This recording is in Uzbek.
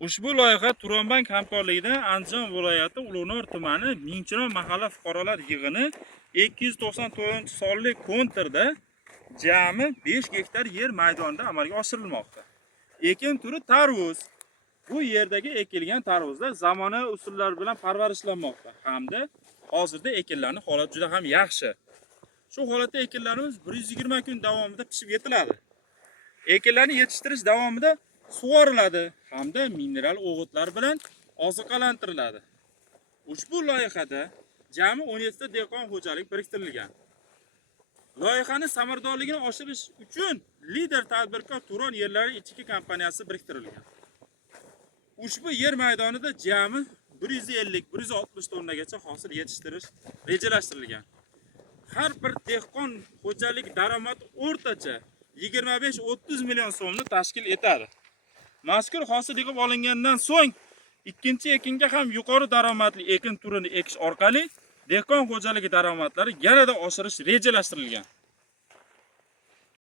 Ushbu loyiha Turonbank hamkorligida Andijon viloyati Ulug'nor tumani Mingchiron mahalla fuqarolar yig'ini 294-sonli kontirda jami 5 gektar yer maydonida amalga oshirilmoqda. Ekin turi tarvuz. Bu yerdagi ekilgan tarvuzlar zamonaviy usullar bilan parvarishlanmoqda hamda hozirda ekinlarning holati juda ham yaxshi. Shu holatda ekinlarimiz 120 kun davomida pishib yetiladi. Ekinlarni yetishtirish davomida sug'oriladi hamda mineral o'g'itlar bilan oziqalantiriladi. Ushbu loyihada jami 17 ta dehqon xo'jalik biriktirilgan. Loyihani samaradorligini oshirish uchun lider tadbirkor Turon yerlari ichki kompaniyasi biriktirilgan. Ushbu yer maydonida jami 150-160 tonnagacha hosil yetishtirish rejalashtirilgan. Har bir dehqon xo'jalik daromadi o'rtacha 25-30 million so'mni tashkil etadi. Mazkur hosil yig'ib olingandan so'ng ikkinchi ekinga ham yuqori daromadli ekin turini ekish orqali dehqon xo'jaligi daromadlari yanada oshirish rejalashtirilgan.